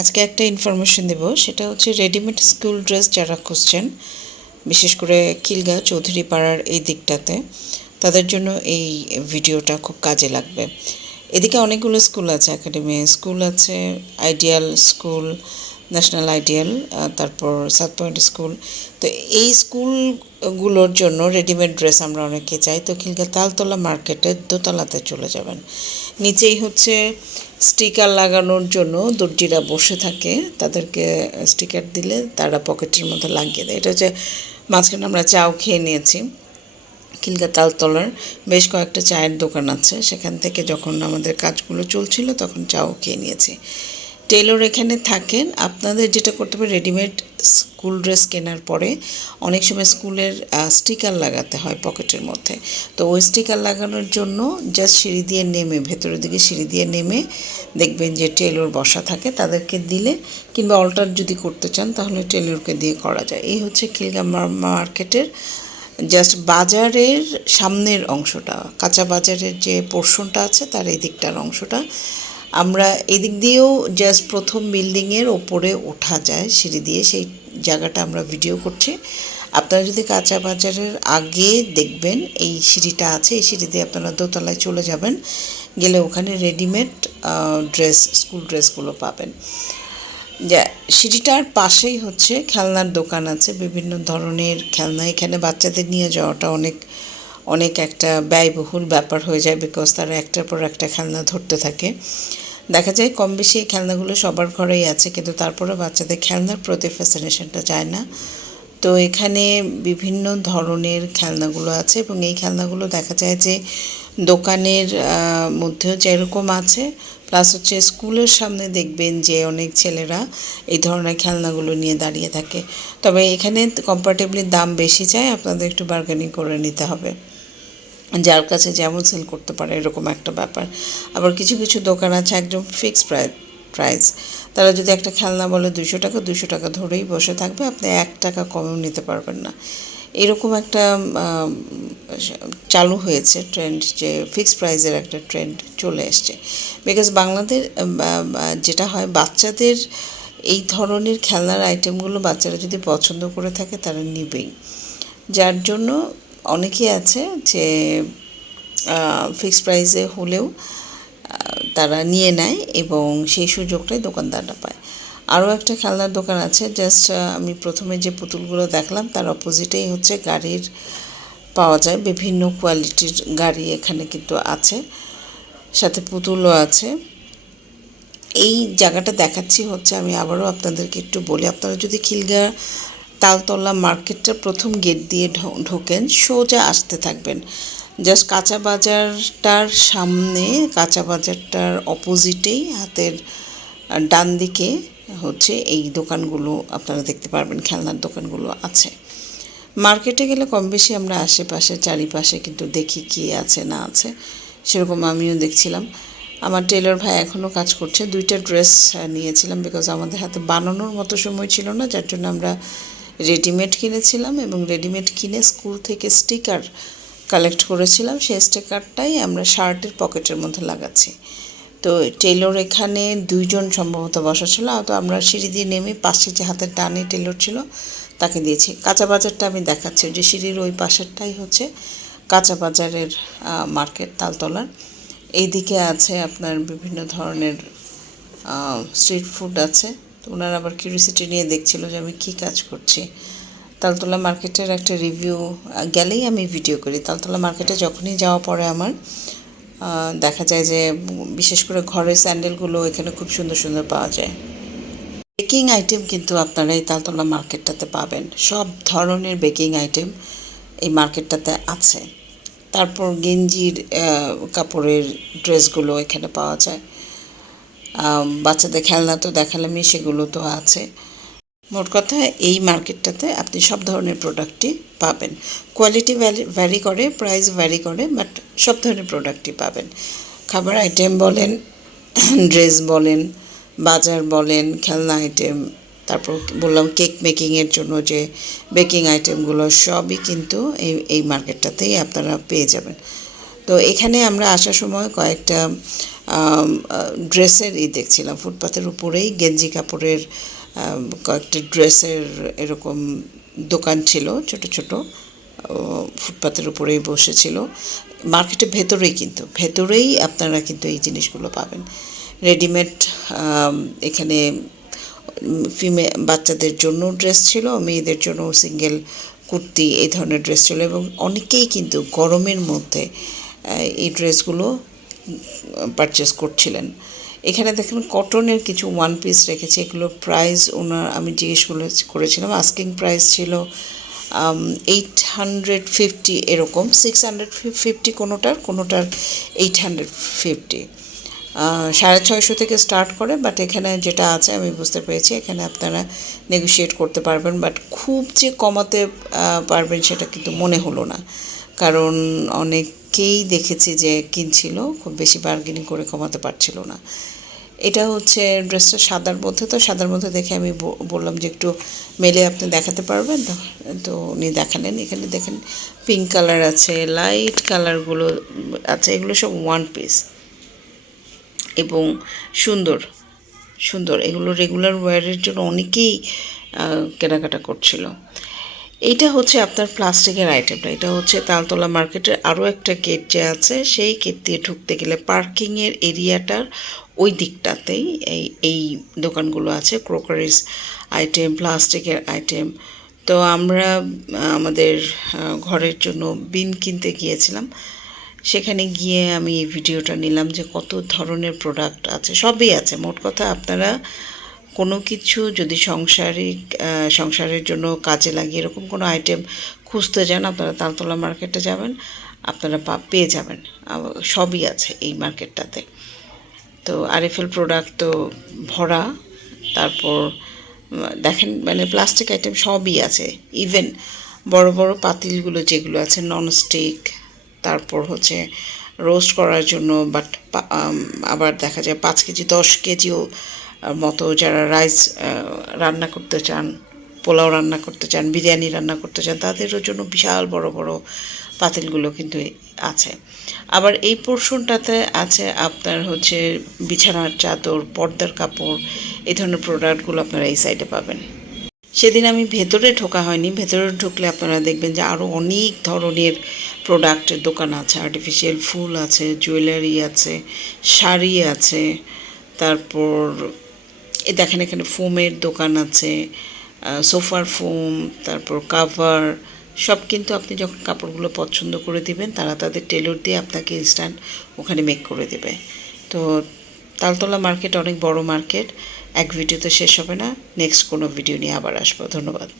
আজকে একটা ইনফরমেশন দেব। সেটা হচ্ছে রেডিমেড স্কুল ড্রেস যারা খুঁজছেন, বিশেষ করে খিলগা চৌধুরী পাড়ার এই দিকটাতে, তাদের জন্য এই ভিডিওটা খুব কাজে লাগবে। এদিকে অনেকগুলো স্কুল আছে একাডেমি স্কুল আছে আইডিয়াল স্কুল ন্যাশনাল আইডিয়াল তারপর সাউথ পয়েন্ট স্কুল তো এই স্কুলগুলোর জন্য রেডিমেড ড্রেস আমরা অনেকে চাই। তো খিলগা তালতলা মার্কেটের দোতলাতে চলে যাবেন। নিচেই হচ্ছে স্টিকার লাগানোর জন্য দর্জিরা বসে থাকে, তাদেরকে স্টিকার দিলে তারা পকেটের মধ্যে লাগিয়ে দেয়। এটা হচ্ছে মাঝখানে আমরা চাও খেয়ে নিয়েছি, খিলগা তালতলার বেশ কয়েকটা চায়ের দোকান আছে। সেখান থেকে যখন আমাদের কাজগুলো চলছিল তখন চাও খেয়ে নিয়েছি। টেলর এখানে থাকেন। আপনাদের যেটা করতে হবে রেডিমেড স্কুল ড্রেস কেনার পরে অনেক সময় স্কুলের স্টিকার লাগাতে হয় পকেটের মধ্যে। তো ওই স্টিকার লাগানোর জন্য জাস্ট সিঁড়ি দিয়ে নেমে, ভেতরের দিকে সিঁড়ি দিয়ে নেমে দেখবেন যে টেলর বসা থাকে তাদেরকে দিলে কিংবা অল্টার যদি করতে চান তাহলে টেলরকে দিয়ে করা যায়। এই হচ্ছে খিলগা মার্কেটের জাস্ট বাজারের সামনের অংশটা। কাঁচা বাজারের যে পোর্শনটা আছে তার এই দিকটার অংশটা। আমরা এদিক দিয়েও জাস্ট প্রথম বিল্ডিংয়ের ওপরে ওঠা যায়, সিঁড়ি দিয়ে, সেই জায়গাটা আমরা ভিডিও করছি। আপনারা যদি কাঁচা বাজারের আগে দেখবেন, এই সিঁড়িটা আছে, এই সিঁড়ি দিয়ে আপনারা দোতলায় চলে যাবেন, গেলে ওখানে রেডিমেড ড্রেস স্কুল ড্রেসগুলো পাবেন। যা, সিঁড়িটার পাশেই হচ্ছে খেলনার দোকান আছে, বিভিন্ন ধরনের খেলনা। এখানে বাচ্চাদের নিয়ে যাওয়াটা অনেক অনেক একটা ব্যয়বহুল ব্যাপার হয়ে যায় বিকজ তারা একটার পর একটা খেলনা ধরতে থাকে। দেখা যায় কম বেশি এই খেলনাগুলো সবার ঘরেই আছে, কিন্তু তারপরে বাচ্চাদের খেলনার প্রতি ফ্যাসিনেশনটা যায় না। তো এখানে বিভিন্ন ধরনের খেলনাগুলো আছে এবং এই খেলনাগুলো দেখা যায় যে দোকানের মধ্যেও যেরকম আছে প্লাস হচ্ছে স্কুলের সামনে দেখবেন যে অনেক ছেলেরা এই ধরনের খেলনাগুলো নিয়ে দাঁড়িয়ে থাকে। তবে এখানে কম্পারেটিভলি দাম বেশি চায়, আপনাদের একটু বার্গেনিং করে নিতে হবে। যার কাছে যেমন সেল করতে পারে, এরকম একটা ব্যাপার। আবার কিছু কিছু দোকান আছে একদম ফিক্স প্রাইস প্রাইস তারা যদি একটা খেলনা বলে দুশো টাকা দুশো টাকা ধরেই বসে থাকবে, আপনি এক টাকা কমেও নিতে পারবেন না। এরকম একটা চালু হয়েছে ট্রেন্ড যে ফিক্সড প্রাইজের একটা ট্রেন্ড চলে এসছে। বিকজ বাংলাদেশ যেটা হয়, বাচ্চাদের এই ধরনের খেলনার আইটেমগুলো বাচ্চারা যদি পছন্দ করে থাকে, তারা নেবেই। যার জন্য অনেকেই আছে যে ফিক্সড প্রাইসে হলেও তারা নিয়ে নেয় এবং সেই সুযোগটাই দোকানদাররা পায়। আরও একটা খেলনার দোকান আছে জাস্ট আমি প্রথমে যে পুতুলগুলো দেখলাম, তার অপোজিটেই হচ্ছে গাড়ির পাওয়া যায়, বিভিন্ন কোয়ালিটির গাড়ি এখানে কিন্তু আছে, সাথে পুতুলও আছে। এই জায়গাটা দেখাচ্ছি হচ্ছে, আমি আবারও আপনাদেরকে একটু বলি, আপনারা যদি খিলগা তালতলা মার্কেটটা প্রথম গেট দিয়ে ঢোকেন, সোজা আসতে থাকবেন। জাস্ট কাঁচা বাজারটার সামনে, কাঁচা বাজারটার অপোজিটেই হাতের ডান দিকে হচ্ছে এই দোকানগুলো আপনারা দেখতে পারবেন, খেলনার দোকানগুলো আছে। মার্কেটে গেলে কম বেশি আমরা আশেপাশে, চারিপাশে কিন্তু দেখি কি আছে, না আছে, সেরকম আমিও দেখছিলাম। আমার টেলার ভাই এখনও কাজ করছে। দুইটা ড্রেস নিয়েছিলাম বিকজ আমাদের হাতে বানানোর মতো সময় ছিল না, যার জন্য আমরা রেডিমেড কিনেছিলাম এবং রেডিমেড কিনে স্কুল থেকে স্টিকার কালেক্ট করেছিলাম। সেই স্টিকারটাই আমরা শার্টের পকেটের মধ্যে লাগাচ্ছি। তো টেলর এখানে দুইজন সম্ভবত বসা ছিল। তো আমরা সিঁড়ি দিয়ে নেমে পাশে যে হাতের টানে টেলর ছিল, তাকে দিয়েছি। কাঁচা বাজারটা আমি দেখাচ্ছি। যে সিঁড়ির ওই পাশেরটাই হচ্ছে কাঁচা বাজারের মার্কেট তালতলার। এইদিকে আছে আপনার বিভিন্ন ধরনের স্ট্রিট ফুড আছে। তো ওনারা আবার কিউরিসিটি নিয়ে দেখছিল যে আমি কী কাজ করছি। তালতলা মার্কেটের একটা রিভিউ গেলেই আমি ভিডিও করি। তালতলা মার্কেটে যখনই যাওয়া পরে আমার দেখা যায় যে, বিশেষ করে ঘরের স্যান্ডেলগুলো এখানে খুব সুন্দর সুন্দর পাওয়া যায়। বেকিং আইটেম কিন্তু আপনারা এই তালতলা মার্কেটটাতে পাবেন। সব ধরনের বেকিং আইটেম এই মার্কেটটাতে আছে। তারপর গেঞ্জির কাপড়ের ড্রেসগুলো এখানে পাওয়া যায়। বাচ্চাদের খেলনা তো দেখালামই, সেগুলো তো আছে। মোট কথা, এই মার্কেটটাতে আপনি সব ধরনের প্রোডাক্টই পাবেন। কোয়ালিটি ভ্যারি করে, প্রাইস ভ্যারি করে, বাট সব ধরনের প্রোডাক্টই পাবেন। খাবার আইটেম বলেন, ড্রেস বলেন, বাজার বলেন, খেলনা আইটেম, তারপর বললাম কেক মেকিংয়ের জন্য যে বেকিং আইটেমগুলো, সবই কিন্তু এই এই মার্কেটটাতেই আপনারা পেয়ে যাবেন। তো এখানে আমরা আসার সময় কয়েকটা ড্রেসের ই দেখছিলাম। ফুটপাতের উপরেই গেঞ্জি কাপড়ের কয়েকটা ড্রেসের এরকম দোকান ছিল, ছোট ছোট। ও, ফুটপাতের উপরেই বসেছিল। মার্কেটের ভেতরেই কিন্তু, ভেতরেই আপনারা কিন্তু এই জিনিসগুলো পাবেন। রেডিমেড এখানে ফিমে, বাচ্চাদের জন্য ড্রেস ছিল, মেয়েদের জন্য সিঙ্গেল কুর্তি, এই ধরনের ড্রেস ছিল এবং অনেকেই কিন্তু গরমের মধ্যে এই ড্রেসগুলো পারচেস করছিলেন। এখানে দেখেন কটনের কিছু ওয়ান পিস রেখেছে, এগুলোর প্রাইস ওনার, আমি জিজ্ঞেস করে- করেছিলাম আস্কিং প্রাইস ছিল এইট হান্ড্রেড ফিফটি এরকম সিক্স হান্ড্রেড ফিফটি কোনোটার কোনোটার এইট হান্ড্রেড ফিফটি সাড়ে ছয়শো থেকে স্টার্ট করে বাট এখানে যেটা আছে, আমি বুঝতে পেরেছি, এখানে আপনারা নেগোশিয়েট করতে পারবেন বাট খুব যে কমাতে পারবেন সেটা কিন্তু মনে হলো না। কারণ অনেকেই দেখেছি যে কিনছিল, খুব বেশি বার্গেনিং করে কমাতে পারছিল না। এটা হচ্ছে ড্রেসটা সাদার মধ্যে, তো সাদার মধ্যে দেখে আমি বললাম যে একটু মেলে আপনি দেখাতে পারবেন। তো তো উনি দেখালেন, এখানে দেখেন পিঙ্ক কালার আছে লাইট কালারগুলো আছে, এগুলো সব ওয়ান পিস এবং সুন্দর সুন্দর, এগুলো রেগুলার ওয়্যারের জন্য অনেকেই কেনাকাটা করছিল। এইটা হচ্ছে আপনার প্লাস্টিকের আইটেমটা এটা হচ্ছে তালতলা মার্কেটের আরও একটা গেট যে আছে, সেই গেট দিয়ে ঢুকতে গেলে পার্কিংয়ের এরিয়াটার ওই দিকটাতেই এই এই দোকানগুলো আছে ক্রোকারিজ আইটেম প্লাস্টিকের আইটেম তো আমরা আমাদের ঘরের জন্য বিন কিনতে গিয়েছিলাম। সেখানে গিয়ে আমি এই ভিডিওটা নিলাম যে কত ধরনের প্রোডাক্ট আছে, সবই আছে। মোট কথা আপনারা কোনো কিছু যদি সংসারিক সংসারের জন্য কাজে লাগিয়ে এরকম কোনো আইটেম খুঁজতে যান, আপনারা তালতলা মার্কেটে যাবেন, আপনারা পা, পেয়ে যাবেন। সবই আছে এই মার্কেটটাতে তো আরএফএল প্রোডাক্ট তো ভরা, তারপর দেখেন মানে প্লাস্টিক আইটেম সবই আছে। ইভেন বড় বড় পাতিলগুলো যেগুলো আছে ননস্টিক তারপর হচ্ছে রোস্ট করার জন্য বাট আবার দেখা যায় পাঁচ কেজি, দশ কেজিও মতো যারা রাইস রান্না করতে চান, পোলাও রান্না করতে চান, বিরিয়ানি রান্না করতে চান, তাদেরও জন্য বিশাল বড় বড় পাতিলগুলো কিন্তু আছে। আবার এই পোর্শনটাতে আছে আপনার হচ্ছে বিছানার চাদর, পর্দার কাপড় এই ধরনের প্রোডাক্টগুলো আপনারা এই সাইডে পাবেন। সেদিন আমি ভেতরে ঢোকা হয়নি, ভেতরে ঢুকলে আপনারা দেখবেন যে আরও অনেক ধরনের প্রোডাক্টের দোকান আছে। আর্টিফিশিয়াল ফুল আছে জুয়েলারি আছে, শাড়ি আছে, তারপর এ দেখেন এখানে ফোমের দোকান আছে সোফার ফোম তারপর কাভার সব কিন্তু আপনি যখন কাপড়গুলো পছন্দ করে দিবেন, তারা তাদের টেলর দিয়ে আপনাকে ইনস্ট্যান্ট ওখানে মেক করে দেবে। তো তালতলা মার্কেট অনেক বড় মার্কেট এক ভিডিওতে শেষ হবে না নেক্সট কোনো ভিডিও নিয়ে আবার আসব। ধন্যবাদ।